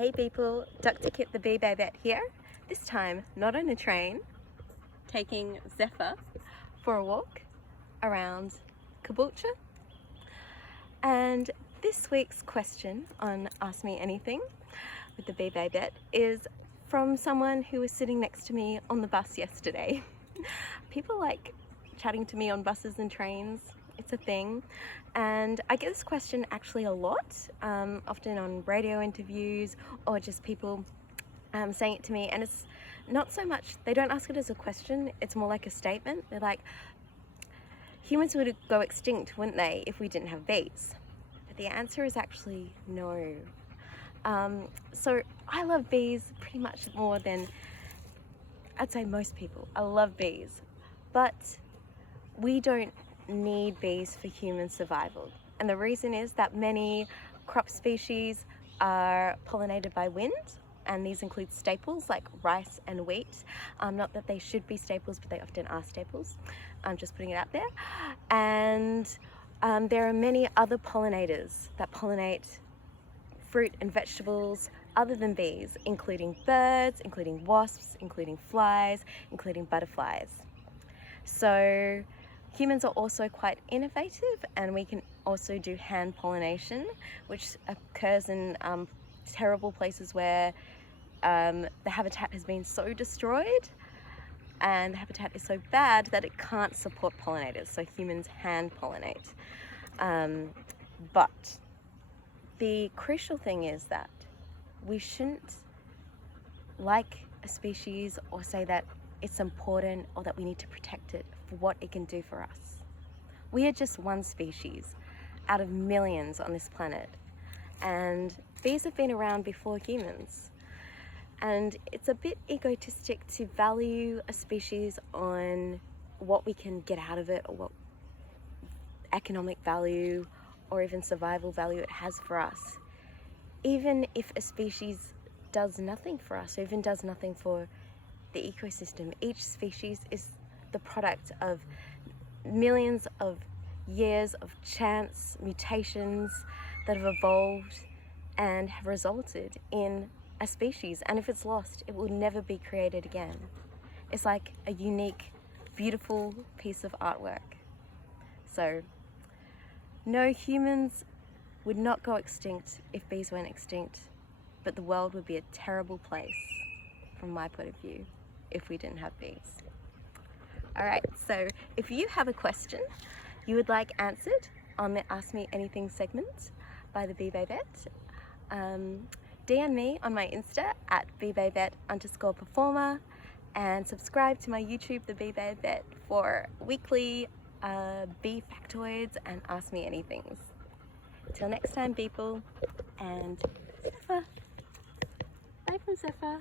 Hey people, Dr. Kit the Bee Babette here. This time, not on a train, taking Zephyr for a walk around Caboolture. And this week's question on Ask Me Anything with the Bee Babette is from someone who was sitting next to me on the bus yesterday. People like chatting to me on buses and trains. It's a thing, and I get this question actually a lot, often on radio interviews or just people saying it to me, and it's not so much, they don't ask it as a question, it's more like a statement. They're like, humans would go extinct, wouldn't they, if we didn't have bees? But the answer is actually no. So I love bees pretty much more than I'd say most people. I love bees, but we don't need bees for human survival. And the reason is that many crop species are pollinated by wind, and these include staples like rice and wheat. Not that they should be staples, but they often are staples. I'm just putting it out there. And there are many other pollinators that pollinate fruit and vegetables other than bees, including birds, including wasps, including flies, including butterflies. So humans are also quite innovative, and we can also do hand pollination, which occurs in terrible places where the habitat has been so destroyed and the habitat is so bad that it can't support pollinators, so humans hand pollinate. But the crucial thing is that we shouldn't like a species or say that it's important or that we need to protect it for what it can do for us. We are just one species out of millions on this planet, and bees have been around before humans. And it's a bit egotistic to value a species on what we can get out of it, or what economic value or even survival value it has for us. Even if a species does nothing for us, or even does nothing for the ecosystem, each species is the product of millions of years of chance mutations that have evolved and have resulted in a species. And if it's lost, it will never be created again. It's like a unique, beautiful piece of artwork. So no, humans would not go extinct if bees went extinct, but the world would be a terrible place from my point of view if we didn't have bees. Alright, so if you have a question you would like answered on the Ask Me Anything segment by the Bee Babette, DM me on my Insta at @BeeBabette_performer, and subscribe to my YouTube, the Bee Babette, for weekly bee factoids and Ask Me Anythings. Till next time, people, and Zephyr. Bye from Zephyr.